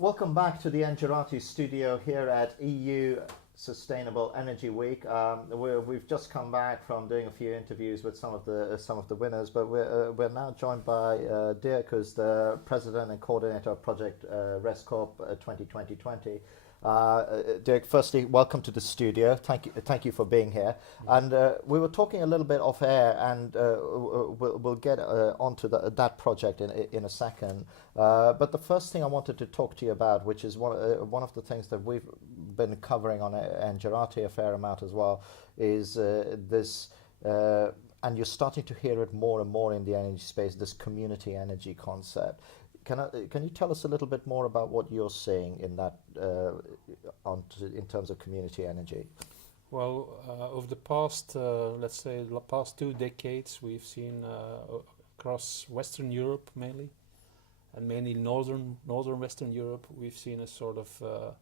Welcome back to the Engerati studio here at EU Sustainable Energy Week. We've just come back from doing a few interviews with some of the winners, but we're now joined by Dirk, who's the president and coordinator of Project REScoop 2020. Dirk, firstly, welcome to the studio. Thank you for being here. And we were talking a little bit off air, and we'll get onto that project in a second. But the first thing I wanted to talk to you about, which is one of the things that we've been covering on Engerati a fair amount as well, is this. And you're starting to hear it more and more in the energy space, this community energy concept. Can you tell us a little bit more about what you're seeing in that in terms of community energy? Well, over the past, let's say, the past 2 decades, we've seen across Western Europe mainly, and mainly northern Western Europe, we've seen a sort of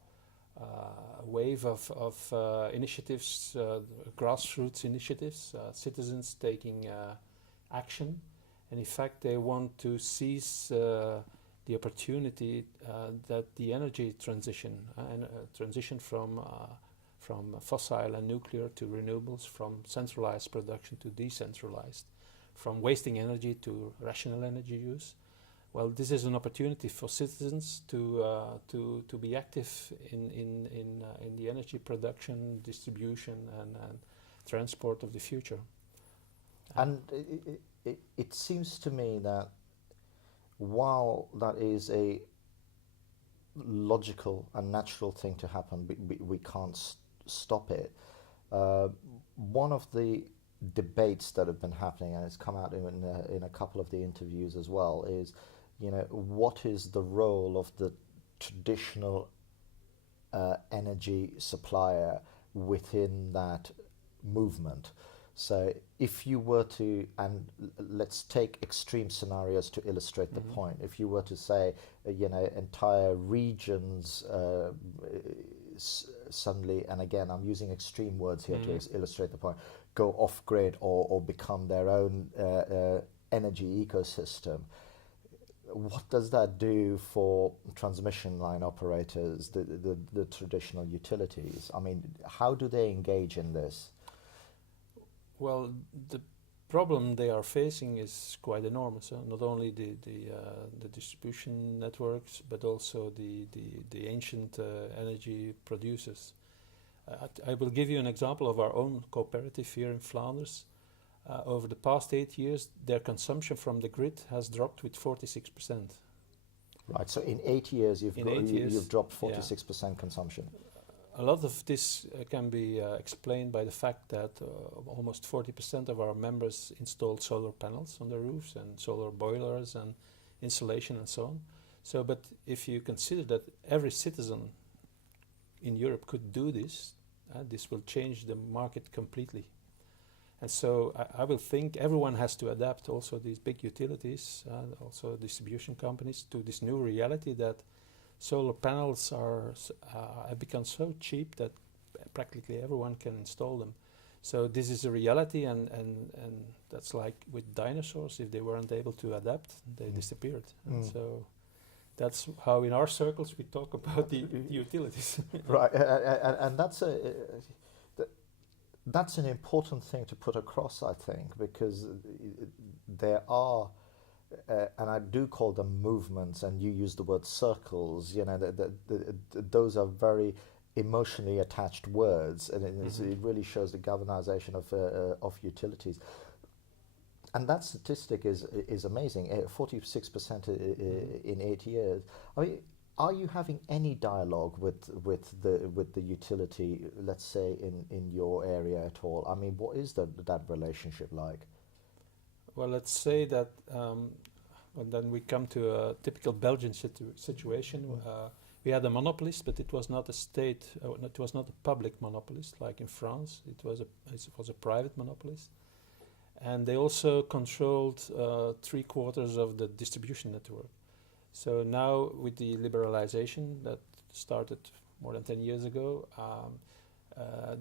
wave of initiatives, grassroots initiatives, citizens taking action, and in fact they want to seize the opportunity that the energy transition and transition from fossil and nuclear to renewables, from centralized production to decentralized, from wasting energy to rational energy use. Well, this is an opportunity for citizens to be active in the energy production, distribution, and transport of the future. And it seems to me that while that is a logical and natural thing to happen, we can't stop it. One of the debates that have been happening, and it's come out in a couple of the interviews as well, is, what is the role of the traditional energy supplier within that movement? So if you were to, and let's take extreme scenarios to illustrate the point, if you were to say, entire regions suddenly, and again, I'm using extreme words here to illustrate the point, go off-grid or become their own energy ecosystem, what does that do for transmission line operators, the traditional utilities? I mean, how do they engage in this? Well, the problem they are facing is quite enormous. Not only the distribution networks, but also the ancient energy producers. I will give you an example of our own cooperative here in Flanders. Over the past 8 years, their consumption from the grid has dropped with 46%. Right. So in 8 years, you've dropped 46% consumption. A lot of this can be explained by the fact that almost 40% of our members installed solar panels on their roofs and solar boilers and insulation and so on. So, but if you consider that every citizen in Europe could do this, this will change the market completely. And so I will think everyone has to adapt, also these big utilities, also distribution companies, to this new reality that solar panels have become so cheap that practically everyone can install them. So this is a reality, and that's like with dinosaurs. If they weren't able to adapt, they disappeared. And so that's how in our circles we talk about the utilities. Right, and that's an important thing to put across, I think, because there are and I do call them movements, and you use the word circles. Those are very emotionally attached words, and it really shows the galvanization of utilities. And that statistic is amazing. 46% in 8 years. I mean, are you having any dialogue with the utility, let's say in your area at all? I mean, what is that relationship like? Well, let's say that, and then we come to a typical Belgian situation. We had a monopolist, but it was not a state, it was not a public monopolist like in France. It was a private monopolist. And they also controlled 3/4 of the distribution network. So now with the liberalization that started more than 10 years ago,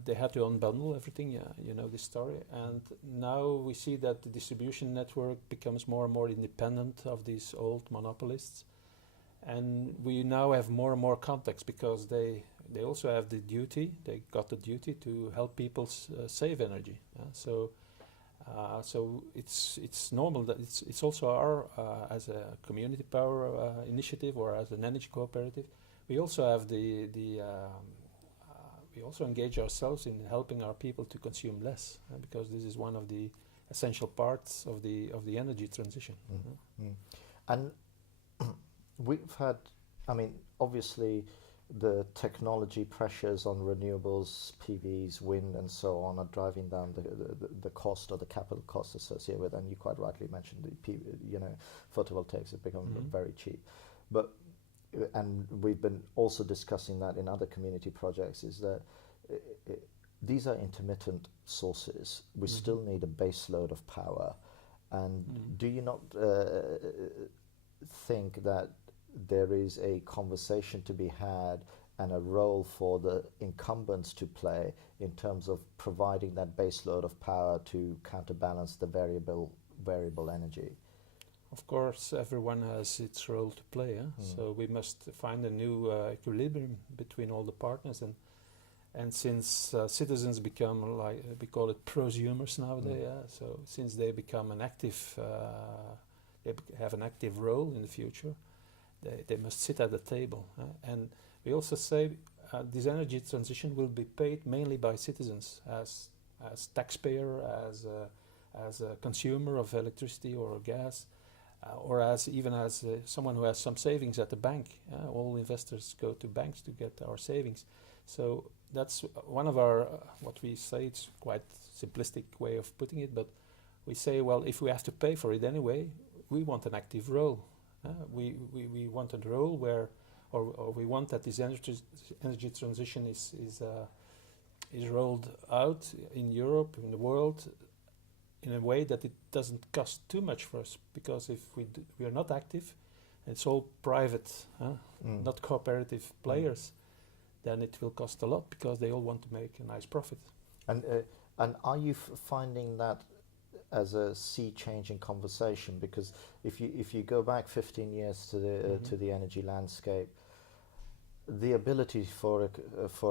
they had to unbundle everything, you know this story. And now we see that the distribution network becomes more and more independent of these old monopolists. And we now have more and more contacts because they also have the duty. They got the duty to help people save energy. So it's normal that it's also our as a community power initiative or as an energy cooperative. We also have we also engage ourselves in helping our people to consume less because this is one of the essential parts of the energy transition. And we've had, I mean, obviously the technology pressures on renewables, PVs, wind and so on are driving down the cost or the capital cost associated with it. And you quite rightly mentioned photovoltaics have become very cheap. But and we've been also discussing that in other community projects, is that these are intermittent sources. We still need a base load of power. And do you not think that there is a conversation to be had and a role for the incumbents to play in terms of providing that base load of power to counterbalance the variable energy? Of course, everyone has its role to play. So we must find a new equilibrium between all the partners. And since citizens become, like we call it prosumers nowadays, so since they become an active, they have an active role in the future, they must sit at the table. And we also say this energy transition will be paid mainly by citizens as taxpayer, as a consumer of electricity or gas. Or even as someone who has some savings at the bank. All investors go to banks to get our savings. So that's one of our, what we say, it's quite simplistic way of putting it, but we say, well, if we have to pay for it anyway, we want an active role. We want a role where, or we want that this energy transition is rolled out in Europe, in the world, in a way that it doesn't cost too much for us, because if we are not active, and it's all private, not cooperative players, then it will cost a lot because they all want to make a nice profit. And are you finding that as a sea-changing conversation? Because if you go back 15 years to the energy landscape, the ability for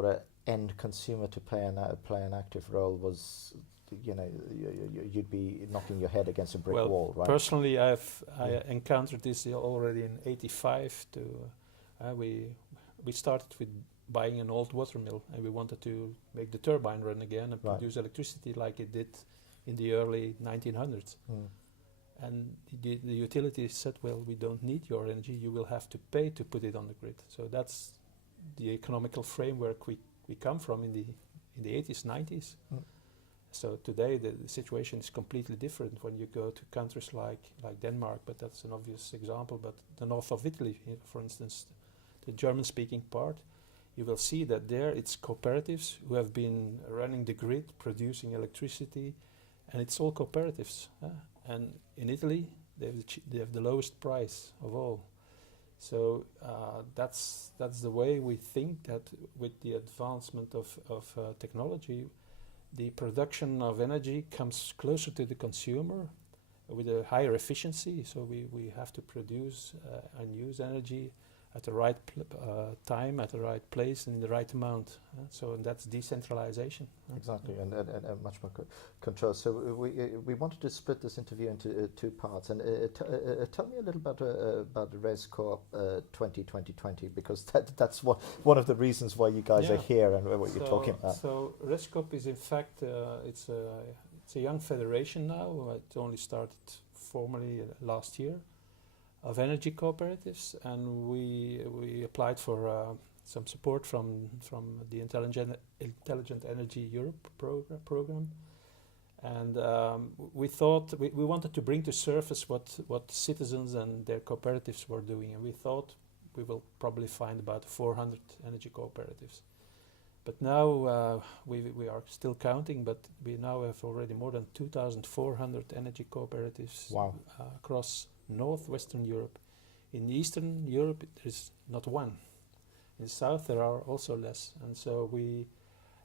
an end consumer to play an active role was, you'd be knocking your head against a brick wall, right? Personally, I encountered this already in '85. We started with buying an old water mill, and we wanted to make the turbine run again and produce electricity like it did in the early 1900s. And the utility said, well, we don't need your energy, you will have to pay to put it on the grid. So that's the economical framework we come from in the 80s, 90s. So today the situation is completely different when you go to countries like Denmark, but that's an obvious example. But the north of Italy, for instance, the German-speaking part, you will see that there it's cooperatives who have been running the grid, producing electricity, and it's all cooperatives. And in Italy, they have the lowest price of all. So that's the way we think that with the advancement of technology, the production of energy comes closer to the consumer with a higher efficiency. So we have to produce and use energy at the right time, at the right place, and in the right amount. So that's decentralization. Exactly, and much more control. So we wanted to split this interview into two parts. And tell me a little bit about REScoop 2020, because that's one of the reasons why you guys are here and what you're talking about. So REScoop is in fact it's a young federation now. It only started formally last year, of energy cooperatives, and we applied for some support from the Intelligent Energy Europe program, and we thought we wanted to bring to surface what citizens and their cooperatives were doing, and we thought we will probably find about 400 energy cooperatives. But now we are still counting, but we now have already more than 2,400 energy cooperatives across Northwestern Europe. In Eastern Europe, there is not one. In the South, there are also less. And so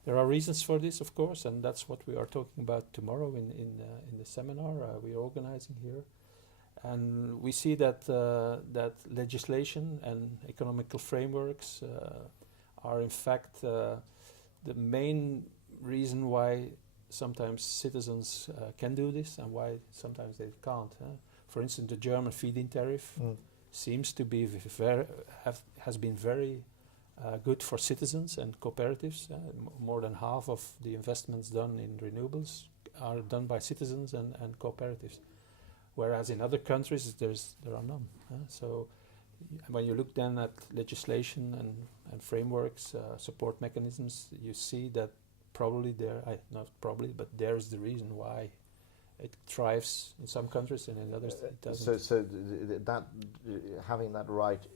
there are reasons for this, of course, and that's what we are talking about tomorrow in the seminar we are organizing here. And we see that that legislation and economical frameworks are in fact the main reason why sometimes citizens can do this and why sometimes they can't. For instance, the German feed-in tariff seems to be has been very good for citizens and cooperatives. More than half of the investments done in renewables are done by citizens and cooperatives, whereas in other countries there are none. So when you look then at legislation and frameworks, support mechanisms, you see that probably not probably, but there's the reason why it thrives in some countries and in others it doesn't. So that having that right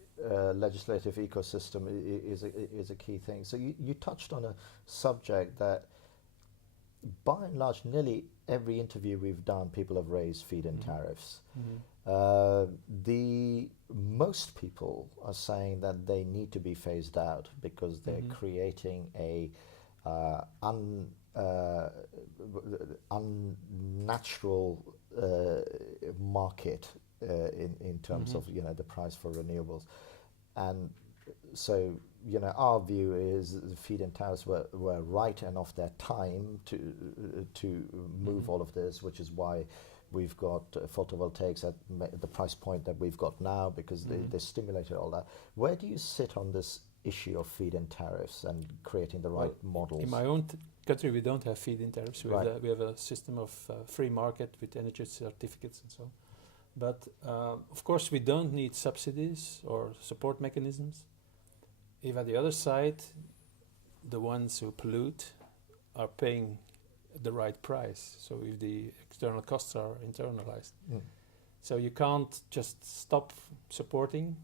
legislative ecosystem is a key thing. So you touched on a subject that, by and large, nearly every interview we've done, people have raised feed-in tariffs. Most people are saying that they need to be phased out because they're creating a unnatural market in terms of the price for renewables. And so our view is the feed-in tariffs were right and of their time to move all of this, which is why we've got photovoltaics at the price point that we've got now, because they stimulated all that. Where do you sit on this issue of feed-in tariffs and creating the right models? In my own country, we don't have feed-in tariffs. We have a system of free market with energy certificates and so on. But of course, we don't need subsidies or support mechanisms if at the other side, the ones who pollute are paying the right price. So if the external costs are internalized. So you can't just stop supporting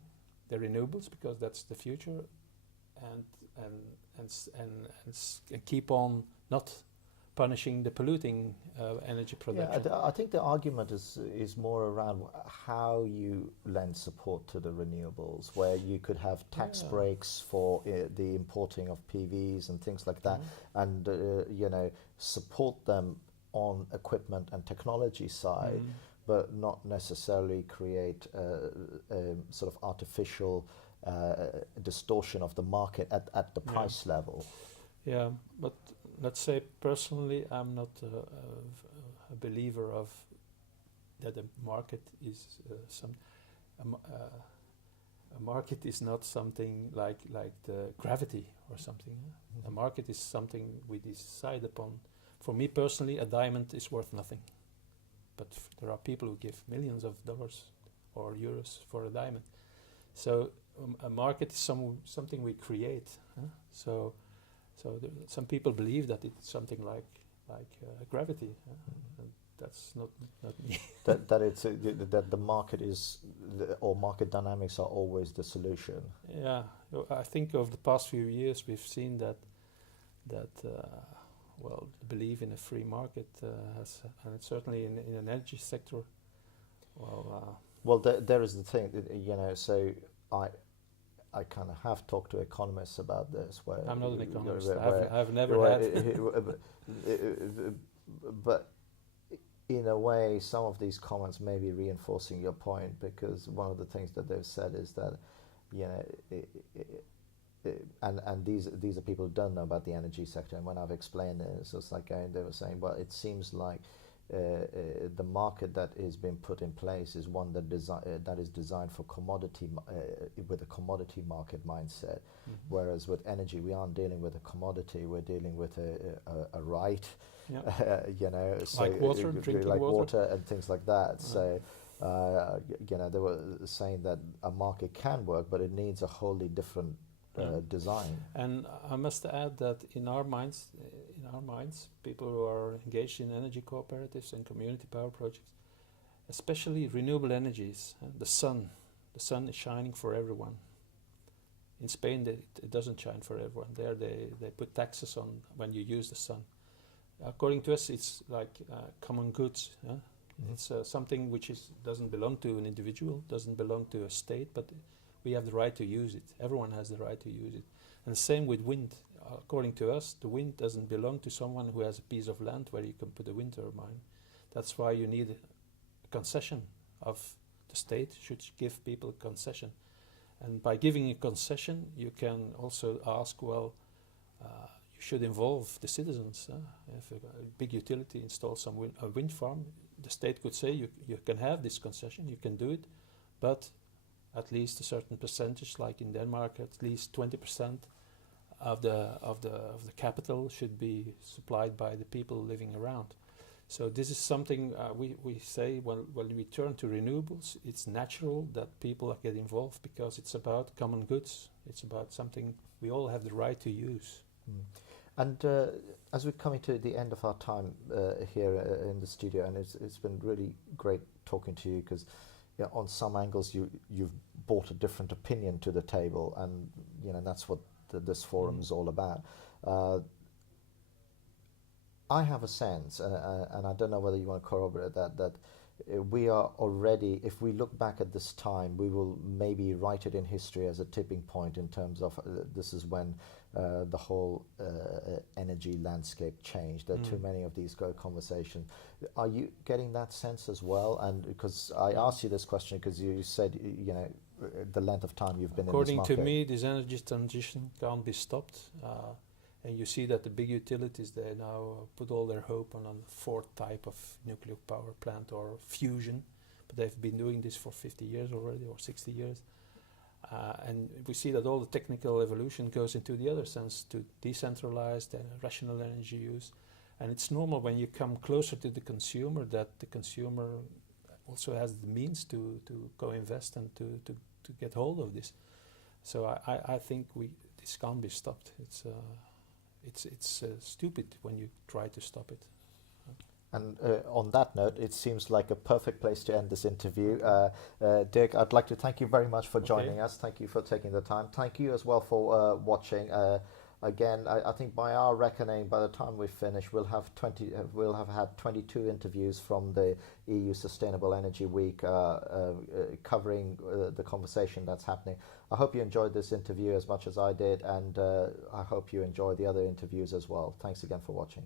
the renewables because that's the future, and keep on not punishing the polluting energy production. Yeah, I think the argument is more around how you lend support to the renewables, where you could have tax breaks for the importing of PVs and things like that, and support them on equipment and technology side, but not necessarily create a sort of artificial distortion of the market at the price level. Yeah, but let's say personally, I'm not a believer of that the market is a market is not something like the gravity or something. A market is something we decide upon. For me personally, a diamond is worth nothing, but there are people who give millions of dollars or euros for a diamond. So a market is something we create. So some people believe that it's something like gravity, and that's not me. that the market is or market dynamics are always the solution. Yeah, I think over the past few years we've seen that the belief in a free market has, and certainly in an energy sector. There is the thing, So I kind of have talked to economists about this. Where I'm not an economist. I've never had. But in a way, some of these comments may be reinforcing your point, because one of the things that they've said is that, and these are people who don't know about the energy sector. And when I've explained this, it's like they were saying, well, it seems like the market that is being put in place is one that is designed for commodity with a commodity market mindset, whereas with energy we aren't dealing with a commodity, we're dealing with a right, so like water, drinking water and things like that. So they were saying that a market can work, but it needs a wholly different design. And I must add that in our minds, people who are engaged in energy cooperatives and community power projects, especially renewable energies, the sun is shining for everyone. In Spain, it doesn't shine for everyone. There, they put taxes on when you use the sun. According to us, it's like common goods. It's something which doesn't belong to an individual, doesn't belong to a state, but we have the right to use it. Everyone has the right to use it. And same with wind. According to us, the wind doesn't belong to someone who has a piece of land where you can put a wind turbine. That's why you need a concession of the state should give people a concession. And by giving a concession, you can also ask, well, you should involve the citizens. If a big utility installs a wind farm, the state could say, you can have this concession, you can do it, but at least a certain percentage, like in Denmark, at least 20% of the capital should be supplied by the people living around. So this is something we say when we turn to renewables, it's natural that people get involved because it's about common goods. It's about something we all have the right to use. Mm. And as we're coming to the end of our time here in the studio, and it's been really great talking to you, because on some angles you've brought a different opinion to the table, and that's what this forum is all about. I have a sense, and I don't know whether you want to corroborate that we are already, if we look back at this time, we will maybe write it in history as a tipping point in terms of this is when the whole energy landscape changed. There are too many of these conversations. Are you getting that sense as well? And because I asked you this question because you said, the length of time you've been in this market. According to me, this energy transition can't be stopped. And you see that the big utilities, they now put all their hope on a fourth type of nuclear power plant or fusion. But they've been doing this for 50 years already, or 60 years. And we see that all the technical evolution goes into the other sense, to decentralized and rational energy use. And it's normal when you come closer to the consumer that the consumer also has the means to co-invest and to get hold of this. So I think this can't be stopped. It's stupid when you try to stop it. And on that note, it seems like a perfect place to end this interview. Dirk, I'd like to thank you very much for joining us. Thank you for taking the time. Thank you as well for watching. Again, I think by our reckoning, by the time we finish, we'll have had 22 interviews from the EU Sustainable Energy Week, covering the conversation that's happening. I hope you enjoyed this interview as much as I did, and I hope you enjoy the other interviews as well. Thanks again for watching.